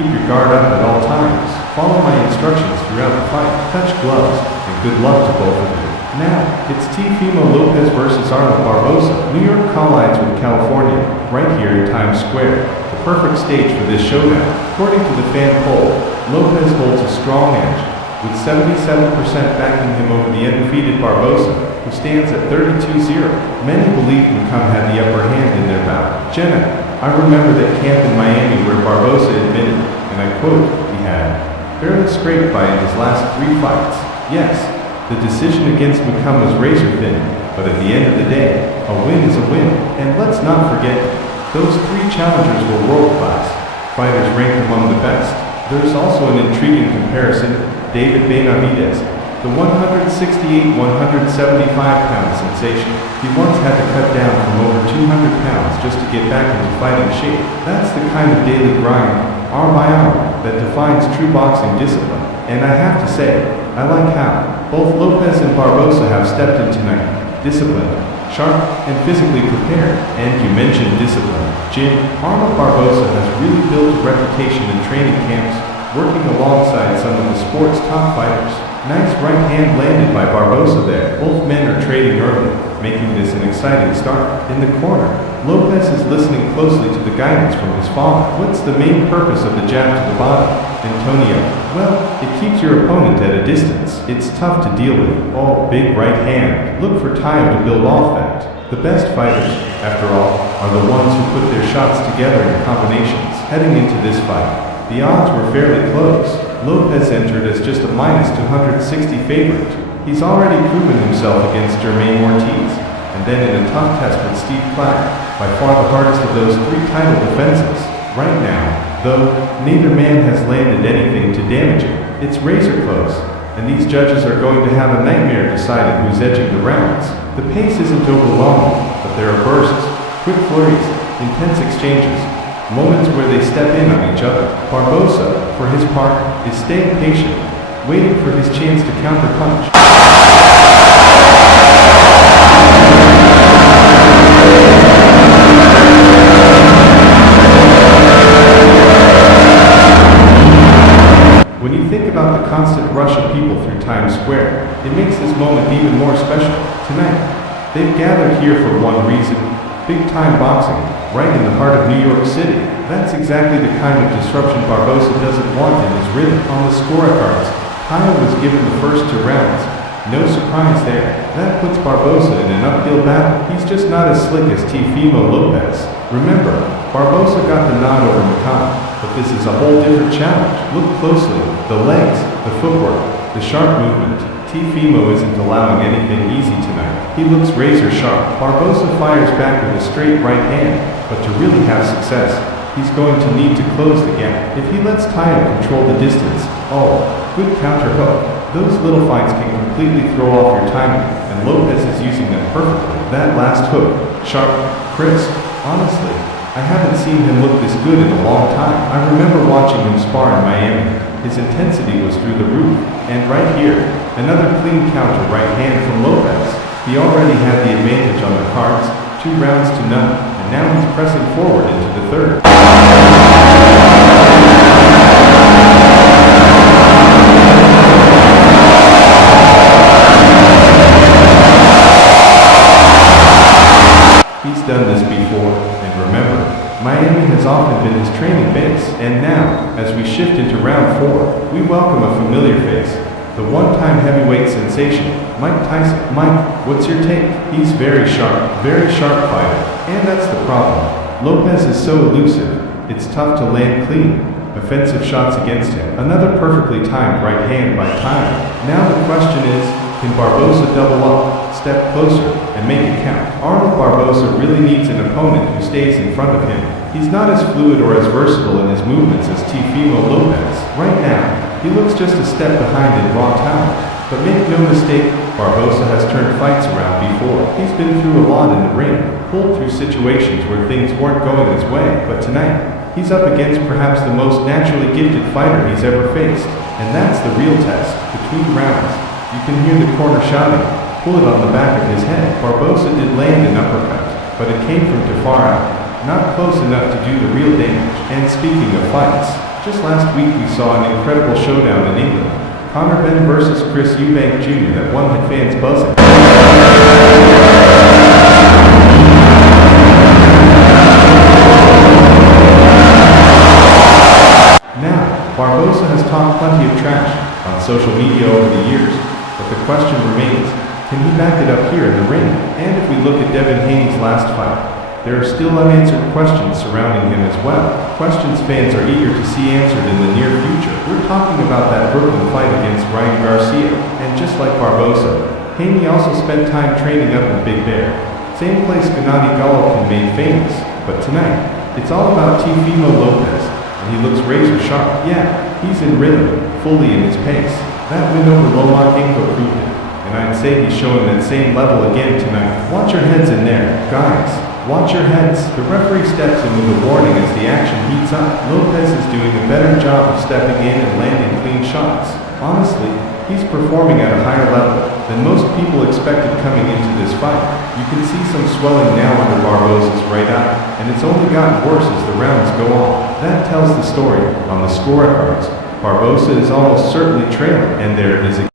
Keep your guard up at all times. Follow my instructions throughout the fight. Touch gloves, and good luck to both of you. Now, it's Teofimo Lopez versus Arnold Barboza. New York collides with California, right here in Times Square. The perfect stage for this showdown. According to the fan poll, Lopez holds a strong edge, with 77% backing him over the undefeated Barboza, who stands at 32-0. Many believe McCum had the upper hand in their bout. Jenna, I remember that camp in Miami where Barboza admitted, and I quote, he had barely scraped by in his last 3 fights. Yes, the decision against McCum was razor thin, but at the end of the day, a win is a win. And let's not forget, those 3 challengers were world-class, fighters ranked among the best. There's also an intriguing comparison. David Benavidez, the 168-175 pound sensation. He once had to cut down from over 200 pounds just to get back into fighting shape. That's the kind of daily grind, hour by hour, that defines true boxing discipline. And I have to say, I like how both Lopez and Barboza have stepped in tonight. Disciplined, sharp, and physically prepared. And you mentioned discipline. Jim, Arnold Barboza has really built a reputation in training camps, working alongside some of the sport's top fighters. Nice right hand landed by Barboza there. Both men are trading early, making this an exciting start. In the corner, Lopez is listening closely to the guidance from his father. What's the main purpose of the jab to the body, Antonio? Well, it keeps your opponent at a distance. It's tough to deal with. Oh, big right hand. Look for Tio to build off that. The best fighters, after all, are the ones who put their shots together in combinations. Heading into this fight, the odds were fairly close. Lopez entered as just a -260 favorite. He's already proven himself against Jermaine Ortiz, and then in a tough test with Steve Platt, by far the hardest of those 3 title defenses. Right now, though, neither man has landed anything to damage him. It's razor close, and these judges are going to have a nightmare deciding who's edging the rounds. The pace isn't overwhelming, but there are bursts, quick flurries, intense exchanges, moments where they step in on each other. Barboza, for his part, is staying patient, waiting for his chance to counterpunch. When you think about the constant rush of people through Times Square, it makes this moment even more special. Tonight, they've gathered here for one reason: big-time boxing, right in the heart of New York City. That's exactly the kind of disruption Barboza doesn't want in his rhythm. On the scorecards, Tio was given the first 2 rounds. No surprise there. That puts Barboza in an uphill battle. He's just not as slick as Teofimo Lopez. Remember, Barboza got the nod over McCum, but this is a whole different challenge. Look closely. The legs, the footwork, the sharp movement. Teofimo isn't allowing anything easy tonight. He looks razor sharp. Barboza fires back with a straight right hand, but to really have success, he's going to need to close the gap. If he lets Tio control the distance, oh, good counter hook. Those little fights can completely throw off your timing, and Lopez is using them perfectly. That last hook, sharp, crisp. Honestly, I haven't seen him look this good in a long time. I remember watching him spar in Miami. His intensity was through the roof. And right here, another clean counter right hand from Lopez. He already had the advantage on the cards, 2 rounds to none, and now he's pressing forward into the 3rd. He's done this before, and remember, Miami has often been his training base. And now, as we shift into round 4, we welcome a familiar face. The one-time heavyweight sensation, Mike Tyson. Mike, what's your take? He's very sharp fighter. And that's the problem. Lopez is so elusive, it's tough to land clean, offensive shots against him. Another perfectly timed right hand by Tio. Now the question is, can Barboza double up, step closer, and make it count? Arnold Barboza really needs an opponent who stays in front of him. He's not as fluid or as versatile in his movements as Teofimo Lopez. Right now, he looks just a step behind in raw talent. But make no mistake, Barboza has turned fights around before. He's been through a lot in the ring, pulled through situations where things weren't going his way. But tonight, he's up against perhaps the most naturally gifted fighter he's ever faced. And that's the real test. Between rounds, you can hear the corner shouting, pull it on the back of his head. Barboza did land an uppercut, but it came from too far out, not close enough to do the real damage. And speaking of fights, Just last week we saw an incredible showdown in England. Conor Ben versus Chris Eubank Jr. that one had fans buzzing. Now, Barboza has talked plenty of trash on social media over the years, but the question remains, can he back it up here in the ring? And if we look at Devin Haney's last fight, there are still unanswered questions surrounding him as well. Questions fans are eager to see answered in the near future. We're talking about that Brooklyn fight against Ryan Garcia. And just like Barboza, Haney also spent time training up in Big Bear, same place Gennady Golovkin made famous. But tonight, it's all about Teofimo Lopez, and he looks razor sharp. Yeah, he's in rhythm, fully in his pace. That win over Lomachenko proved it, and I'd say he's showing that same level again tonight. Watch your heads in there, guys. Watch your heads. The referee steps in with a warning as the action heats up. Lopez is doing a better job of stepping in and landing clean shots. Honestly, he's performing at a higher level than most people expected coming into this fight. You can see some swelling now under Barboza's right eye, and it's only gotten worse as the rounds go on. That tells the story on the scorecards. Barboza is almost certainly trailing, and there it is again.